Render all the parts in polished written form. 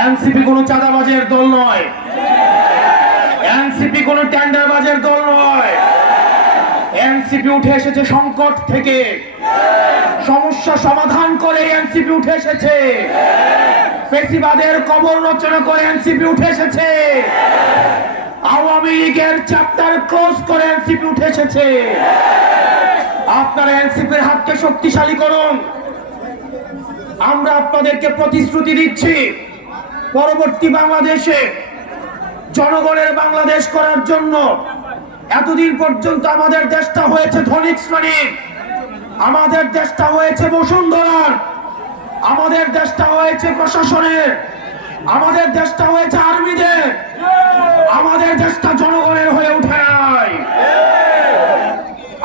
NCP কোনো চাঁদাবাজের দল নয়, এনসিপি কোনো টেন্ডারবাজের দল নয়। এনসিপি উঠে এসেছে সংকট থেকে, সমস্যা সমাধান করে এনসিপি উঠে এসেছে, ফ্যাসিবাদের কবর রচনা করে এনসিপি উঠে এসেছে, আওয়ামী লীগের চ্যাপ্টার ক্লোজ করে এনসিপি উঠে এসেছে। আপনারা এনসিপির হাতকে শক্তিশালী করুন। আমরা আপনাদেরকে প্রতিশ্রুতি দিচ্ছি, পরবর্তী বাংলাদেশে জনগণের বাংলাদেশ করার জন্য এতদিন পর্যন্ত আমাদের দেশটা হয়েছে ধনিক শ্রেণীর, আমাদের দেশটা হয়েছে বসুন্ধরার, আমাদের দেশটা হয়েছে প্রশাসনের, আমাদের দেশটা হয়েছে আর্মিদের, আমাদের দেশটা জনগণের হয়ে ওঠে নাই।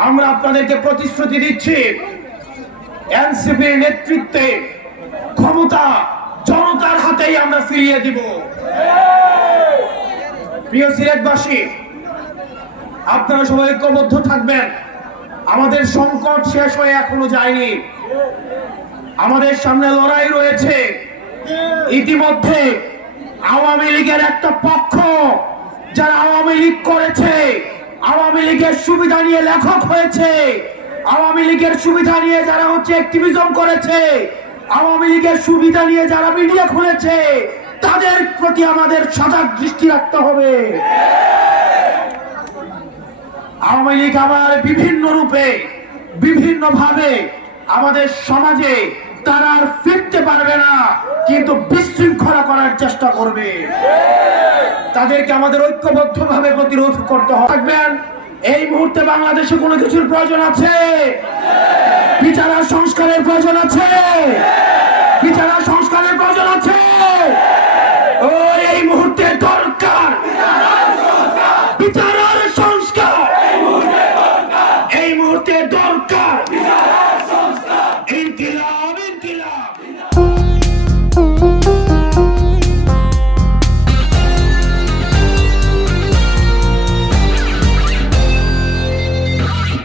আমরা আপনাদেরকে প্রতিশ্রুতি দিচ্ছি, এনসিপির নেতৃত্বে ক্ষমতা জনতার হাতেই আমরা ফিরিয়ে দিব। প্রিয় সিলেটবাসী, আপনারা সবাই ঐক্যবদ্ধ থাকবেন। আমাদের সংকট শেষ হয়ে এখনো যায়নি, আমাদের সামনে লড়াই রয়েছে। ইতিমধ্যে আওয়ামী লীগের একটা পক্ষ, যারা আওয়ামী লীগ করেছে, আওয়ামী লীগের সুবিধা নিয়ে লেখক হয়েছে, আওয়ামী লীগের সুবিধা নিয়ে যারা অ্যাক্টিভিজম করেছে, আওয়ামী লীগের সুবিধা নিয়ে যারা মিডিয়া খুলেছে, তাদের প্রতি আমাদের সজাগ দৃষ্টি রাখতে হবে। আওয়ামী লীগ আবার বিভিন্ন রূপে বিভিন্ন ভাবে আমাদের সমাজে তারা আর ফিরতে পারবে না, কিন্তু বিশৃঙ্খলা করার চেষ্টা করবে। তাদেরকে আমাদের ঐক্যবদ্ধ ভাবে প্রতিরোধ করতে হবে। এই মুহূর্তে বাংলাদেশে কোনো কিছুর প্রয়োজন আছে, বিচার সংস্কারের প্রয়োজন আছে, বিচার সংস্কারের প্রয়োজন আছে। ও এই মুহূর্তে দরকার বিচার সংস্কার, এই মুহূর্তে দরকার ইনকিলাব।